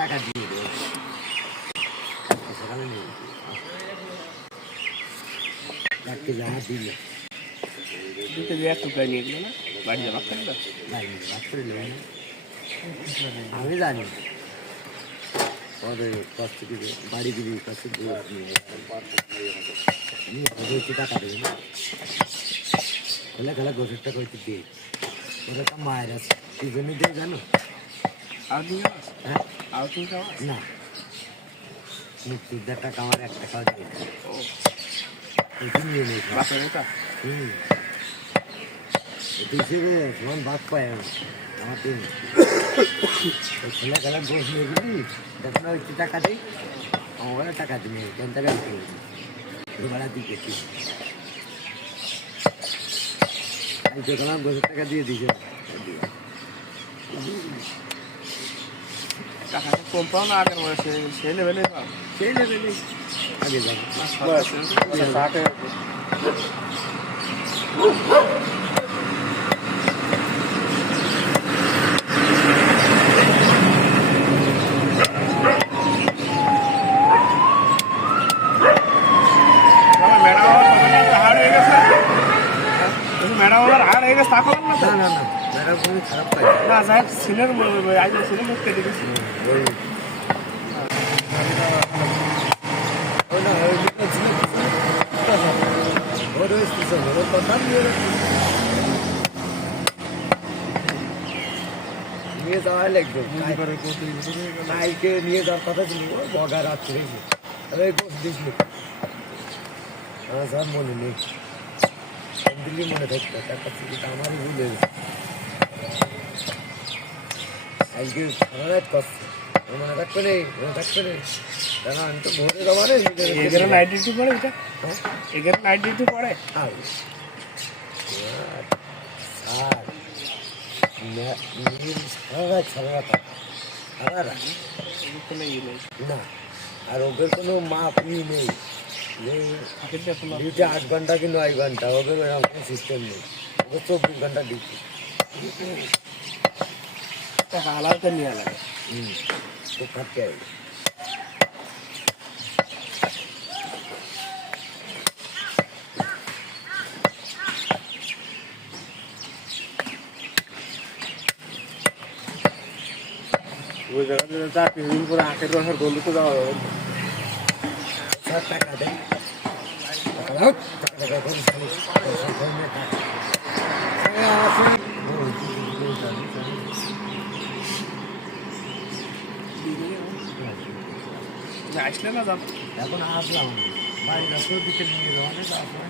টাকা দিয়ে দেবো সকালে নিয়ে এক কেজি আমার দিলে 2 কেজি এক টুকরা নিয়ে গেলো না বাড়ি যাবার থাকবে আমি জানি ওদের কাছ থেকে বাড়ি দিবি কাছে নিয়ে টাকা দেবে না খেলা খেলা গোসরটা করতে দিয়ে ওটা তো মায়ের আছে কি জন্য দিয়ে জানো আর দিন হ্যাঁ আর তুমি যাওয়া না মুক্তির টাকা আমার 1 টাকাও দিয়ে ও এটি নিয়ে নেই বাপের এটা এটি হিসেবে তোমার বাদ পায় আমার দিন খেলা খেলা গোস নিয়ে গেলি দেখো না একটু টাকা দিই আমার টাকা দিনে কেন টাকা দিতে ভাড়া দিকে আমি দেখলাম গোসের টাকা দিয়ে দিছে টাকাটা কম পাও না আগের বয়সে সেই লেভেলে পাও সেই লেভেলে আগে যাবো 60 ম্যাডাম আর হয়ে গেছে তা করলাম না না না না ম্যাডাম খুবই খারাপ পাই না সাহেব সিনের আজ সিনের মুখ কেটে গেছে ওই ওই না ওই দিকে ছিল ওর ওই স্টেশন ওর কথা নিয়ে যাওয়া লাগবে কালকে নিয়ে যাওয়ার কথা ছিল বগা রাত রেখে তবে গোস দিছিল আমার সব মনে নেই দিল্লি মনে থাকতো তার কাছে আমারই ভুলে আজকে সারা রাত করছে মনে থাকবে নেই কেন আমি তো ভোরে যাবো রে এগারো নাইট ডিউটি পড়ে এটা এগারো নাইট ডিউটি পড়ে আর সারা রাত না আর ওদের কোনো মাপ নেই ডিউটি 8 ঘন্টা কি 9 ঘন্টা ওদের এরকম কোনো সিস্টেম নেই ওদের 24 ঘন্টা ডিউটি টাকা আলাদা নিয়ে লাগে তো থাকতে হবে ওই জায়গাতে চাকরি দিন করে আখের রসের গন্ধতে যাওয়া যাবে টাকা দেয় আসলে না যাবো এখন আসলাম বাড়ি রাস্তার দিকে নিয়ে যাওয়া তারপরে